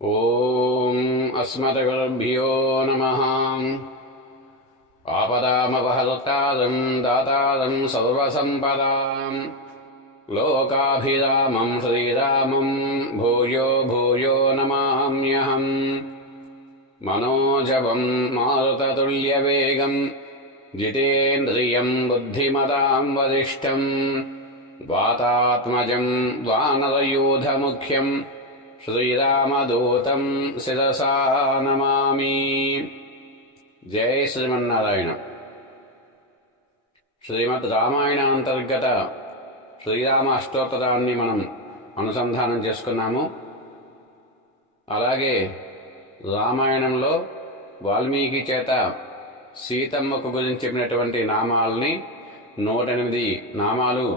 ॐ अस्मद्गुरुभ्यो नमः। आपदामपहर्तारं दातारं सर्वसम्पदां लोकाभिरामं श्रीरामं भूयो भूयो नमाम्यहम्। मनोजवं मारुततुल्यवेगं जितेन्द्रियं बुद्धिमतां वरिष्ठं वातात्मजं वानरयूथमुख्यं श्रीरामदूतं शिरसा नमामि। जय श्रीमन्नारायण। శ్రీమద్ రామాయణ అంతర్గత శ్రీరామ అష్టోత్తరాన్ని మనం అనుసంధానం చేసుకున్నాము. అలాగే రామాయణంలో వాల్మీకి చేత సీతమ్మకు గురించి చెప్పినటువంటి నామాలని 108 నామాలు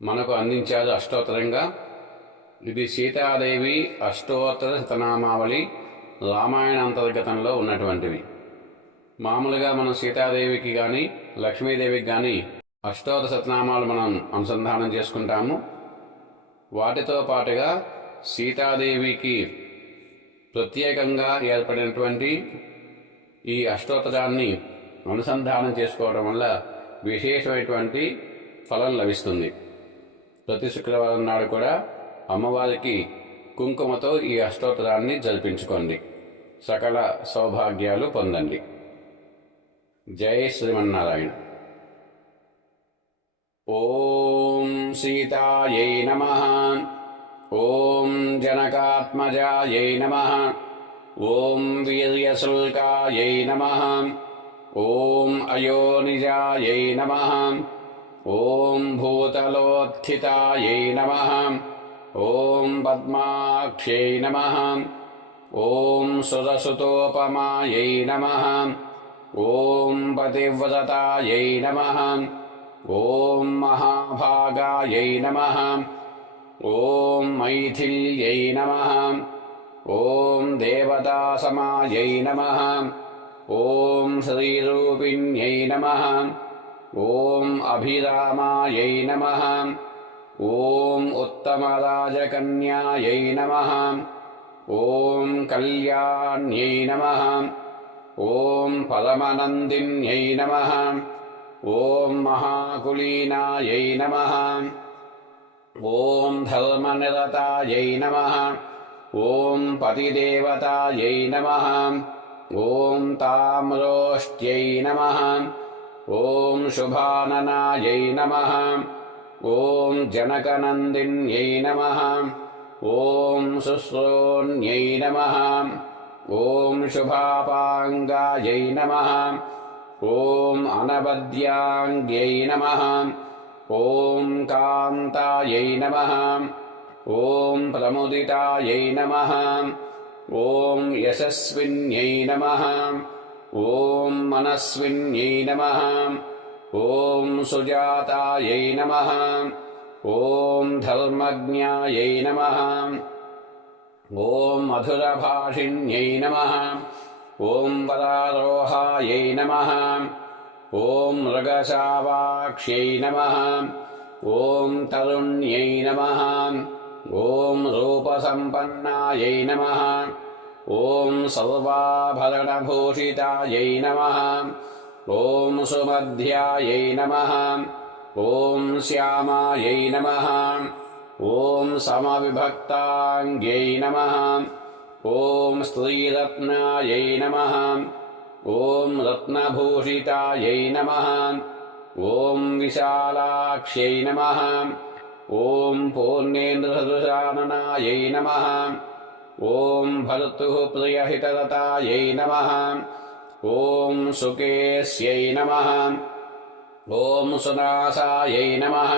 మనకు అందించారు అష్టోత్తరంగా. ఇది సీతాదేవి అష్టోత్తర శతనామావళి రామాయణ అంతర్గతంలో ఉన్నటువంటివి. మామూలుగా మనం సీతాదేవికి కానీ లక్ష్మీదేవికి కానీ అష్టోత్తర శతనామాలు మనం అనుసంధానం చేసుకుంటాము. వాటితో పాటుగా సీతాదేవికి ప్రత్యేకంగా ఏర్పడినటువంటి ఈ అష్టోత్తరాన్ని అనుసంధానం చేసుకోవడం వల్ల విశేషమైనటువంటి ఫలం లభిస్తుంది. ప్రతి శుక్రవారం నాడు కూడా అమ్మవారికి కుంకుమతో ఈ అష్టోత్తరాన్ని జరిపించుకోండి. సకల సౌభాగ్యాలు పొందండి. జై శ్రీమన్నారాయణ. ఓం సీతాయై నమః. ఓం జనకాత్మజాయై నమః. ఓం వీర్యశుల్కాయై నమః. ఓం అయోనిజాయై నమః. ఓం భూతలోత్థితాయై నమః. ఓం పద్మాక్షై నమః. ఓం సురసుతోపమాయై నమః. ఓం పతివ్రతాయై నమః. ఓం మహాభాగాయై నమః. ఓం మైథిల్యై నమః. ఓం దేవతాసమాయై నమః. ఓం శ్రీరూపిణ్యై నమః. ఓం అభిరామాయై నమః. ఓం ఉత్తమరాజకన్యాయై నమః. ఓం కళ్యాణ్యై నమః. ఓం పరమనందిన్యై నమః. ఓం మహాకులీనాయై నమః. ఓం ధర్మనిరతాయై నమః. ఓం పతిదేవతాయై నమః. ఓం తామ్రోష్ట్యై నమః. ఓం శుభాననాయై నమః. ఓం జనకనందిన్యై నమః. ఓం శుశ్రోణ్యై నమః. ఓం శుభాపాంగాయై నమః. ఓం అనవద్యాంగ్యై నమః. ఓం కాంతాయై నమః. ఓం ప్రముదితాయై నమః. ఓం యశస్విన్యై నమః. ఓం మనస్విన్యై నమః. ఓం సుజాతాయై నమః. ఓం ధర్మజ్ఞాయై నమః. ఓం మధురభాషిణ్యై నమః. ఓం వరారోహాయై నమః. ఓం మృగశావాక్ష్యై నమః. ఓం తరుణ్యై నమః. ఓం రూపసంపన్నాయై నమః. ఓం సర్వాభరణభూషితాయై నమః. ఓం సుమధ్యాయై నమః. ఓం శ్యామాయై నమః. ఓం సమవిభక్తాంగ్యై నమః. ఓం స్త్రీరత్నాయై నమః. ఓం రత్నభూషితాయై నమః. ఓం విశాలాక్ష్యై నమః. ఓం పూర్ణేంద్రసదృశాననాయై నమః. ఓం భర్తుః ప్రియహితరతాయై నమః. ఓం సుకేశ్యై నమః. ఓం సునాసాయై నమః.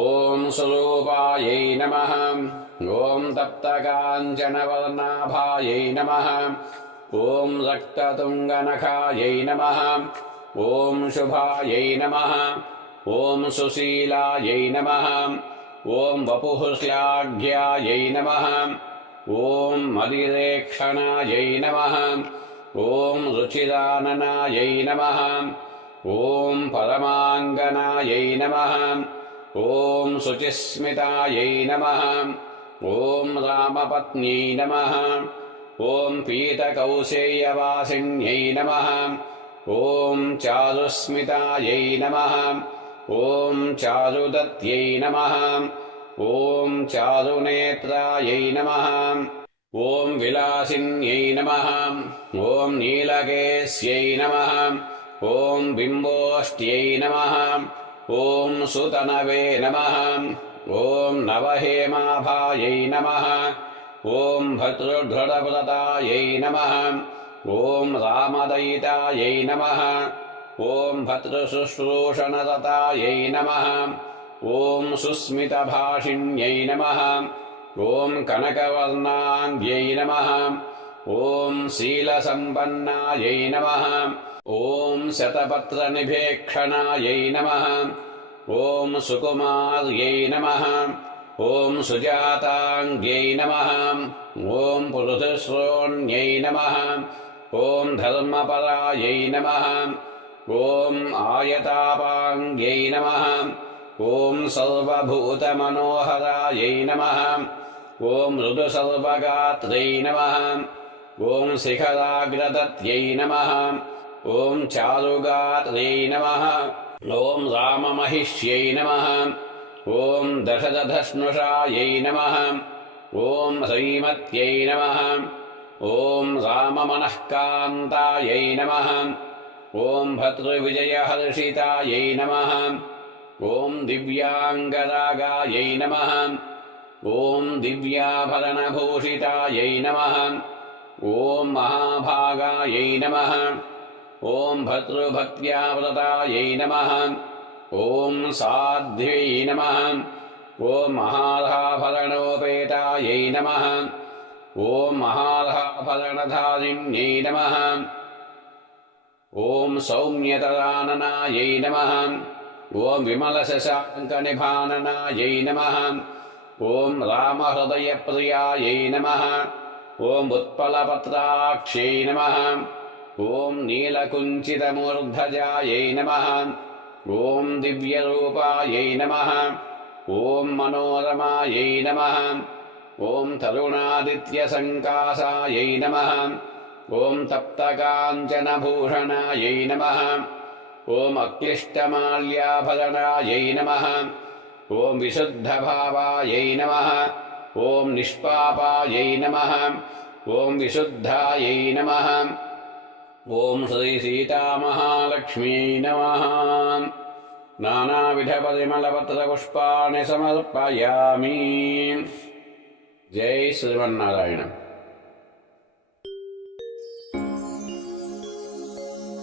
ఓం స్వరూపాయై నమః. ఓం తప్తకాంచనవర్ణాభాయై నమః. ఓం రక్తతుంగనఖాయై నమః. ఓం శుభాయై నమః. ఓం సుశీలాయై నమః. ఓం వపుః శ్లాఘ్యాయై నమః. ఓం మదిరేక్షణాయై నమః. ఓం రుచిరాననాయై నమః. ఓం పరమాంగనాయై నమః. ఓం శుచిస్మితాయై నమః. ॐ रामपत्न्यै नमः ॐ पीतकौशेयवासिन्यै नमः ॐ चारुस्मितायै नमः ॐ चारुदत्त्यै नमः ॐ चारुनेत्रायै नमः ॐ विलासिन्यै नमः ॐ नीलकेश्यै नमः ॐ बिम्बोष्ट्यै नमः ॐ सुतनवे नमः ॐ नवहेमाभायै नमः ॐ भर्तृध्रुवव्रतायै नमः ॐ रामदयितायै नमः ॐ भर्तृशुश्रूषणरतायै नमः ॐ सुस्मितभाषिण्यै नमः ॐ कनकवर्णाङ्ग्यै नमः ॐ शीलसम्पन्नायै नमः ॐ शतपत्रनिभेक्षणायै नमः ॐ सुकुमार्यै नमः ॐ सुजाताङ्ग्यै नमः ॐ पुरुषश्रोण्यै नमः ॐ धर्मपरायै नमः ॐ आयतापाङ्ग्यै नमः ॐ सर्वभूतमनोहरायै नमः ॐ मृदुसर्वगात्रै नमः ॐ शिखराग्रदत्यै नमः ॐ चारुगात्रै नमः ॐ राममहिष्यै नमः ॐ दशदधस्नुषायै नमः ॐ श्रीमत्यै नमः ॐ राममनःकान्तायै नमः ॐ भर्तृविजयहर्षितायै नमः ॐ दिव्याङ्गरागायै नमः ॐ दिव्याभरणभूषितायै नमः ॐ महाभागायै नमः ॐ भर्तृभक्त्याव्रतायै नमः ॐ साध्व्यै नमः ॐ महार्हाभरणोपेतायै नमः ॐ महार्हाभरणधारिण्यै नमः ॐ सौम्यतराननायै नमः ॐ विमलशशाङ्कनिभाननायै नमः ॐ रामहृदयप्रियायै नमः ॐ उत्पलपत्राक्ष्यै नमः ॐ नीलकुञ्चितमूर्धजायै नमः ॐ दिव्यरूपायै नमः ॐ मनोरमायै नमः ॐ तरुणादित्यसङ्कासायै नमः ॐ तप्तकाञ्चनभूषणायै नमः ॐ अक्लिष्टमाल्याभरणायै नमः ॐ विशुद्धभावायै नमः ॐ निष्पापायै नमः ॐ विशुद्धायै नमः ॐ श्रीसीतामहालक्ष्म्यै नमः नानाविधपरिमलपत्रपुष्पाणि समर्पयामि जय श्रीमन्नारायण।